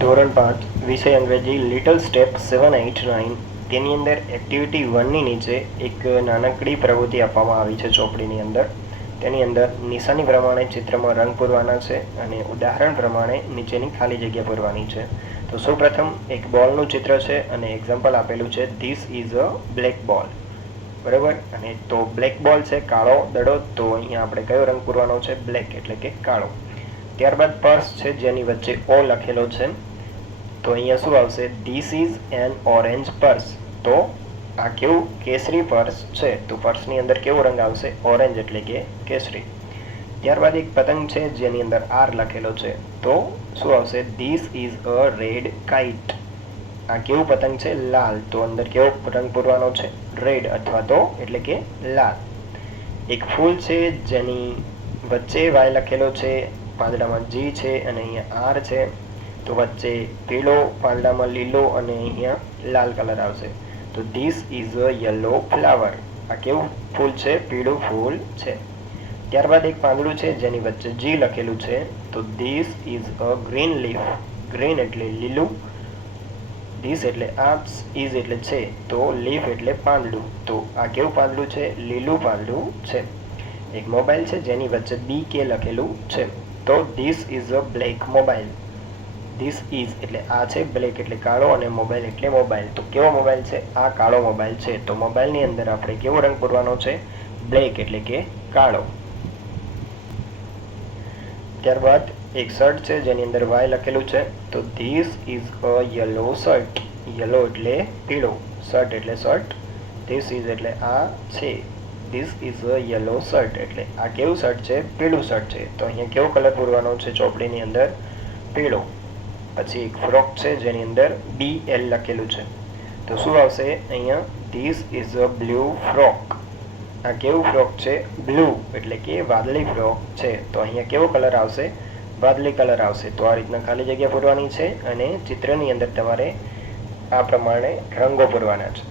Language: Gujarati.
ધોરણ 5 વિષય અંગ્રેજી લિટલ સ્ટેપ 789 તેની અંદર એક્ટિવિટી 1ની નીચે એક નાનકડી પ્રવૃત્તિ આપવામાં આવી છે ચોપડીની અંદર. તેની અંદર નિશાની પ્રમાણે ચિત્રમાં રંગ પૂરવાના છે અને ઉદાહરણ પ્રમાણે નીચેની ખાલી જગ્યા પૂરવાની છે. તો સૌપ્રથમ એક બોલનું ચિત્ર છે અને એક્ઝામ્પલ આપેલું છે ધીસ ઇઝ અ બ્લેક બોલ. બરાબર. અને તો બ્લેક બોલ છે કાળો દડો, તો અહીંયા આપણે કયો રંગ પૂરવાનો છે? બ્લેક એટલે કે કાળો. ત્યારબાદ પર્સ છે જેની વચ્ચે ઓ લખેલો છે, તો અહીંયા શું આવશે? This is an orange purse. તો આ કેવું? કેસરી પર્સ છે. તો પર્સની અંદર કેવો રંગ આવશે? ઓરેન્જ એટલે કે કેસરી. ત્યારબાદ એક પતંગ છે જેની અંદર આર લખેલો છે, તો શું આવશે? This is a red kite. આ કેવું પતંગ છે? લાલ. તો અંદર કેવો રંગ પૂરવાનો છે? રેડ અથવા તો એટલે કે લાલ. એક ફૂલ છે જેની વચ્ચે વાય લખેલો છે, પાંદડામાં જી છે અને અહીંયા આર છે, તો વચ્ચે પીળો, પાંદડામાં લીલો અને અહીંયા લાલ કલર આવશે. તો this is a yellow flower. આ કેવું ફૂલ છે? પીળું ફૂલ છે. ત્યારબાદ એક પાંદડું છે જેની વચ્ચે જી લખેલું છે, તો this is a green leaf. Green એટલે લીલું, ધીસ એટલે આ, ઇઝ એટલે છે, તો લીફ એટલે પાંદડું. તો આ કેવું પાંદડું છે? લીલું પાંદડું છે. એક મોબાઈલ છે જેની વચ્ચે બી કે લખેલું છે, તો this is a black mobile. This is એટલે આ છે, બ્લેક એટલે કાળો અને મોબાઈલ એટલે મોબાઈલ. તો કેવો મોબાઈલ છે? આ કાળો મોબાઈલ છે. તો મોબાઈલની અંદર આપણે કેવો રંગ પૂરવાનો છે? બ્લેક એટલે કે કાળો. ત્યારબાદ એક શર્ટ છે જેની અંદર વાય લખેલું છે, તો this is a yellow shirt. Yellow એટલે પીળો, શર્ટ એટલે શર્ટ, ધીસ ઇઝ એટલે આ છે, this is a yellow shirt એટલે આ કેવું શર્ટ છે? પીળું શર્ટ છે. તો અહીંયા કેવો કલર પૂરવાનો છે ચોપડીની અંદર? પીળો. પછી એક ફ્રોક છે જેની અંદર બી એલ લખેલું છે, તો શું આવશે અહીંયા? This is a blue frock. આ કેવું ફ્રોક છે? બ્લુ એટલે કે વાદળી ફ્રોક છે. તો અહીંયા કેવો કલર આવશે? વાદળી કલર આવશે. તો આ રીતના ખાલી જગ્યા પૂરવાની છે અને ચિત્રની અંદર તમારે આ પ્રમાણે રંગો પૂરવાના છે.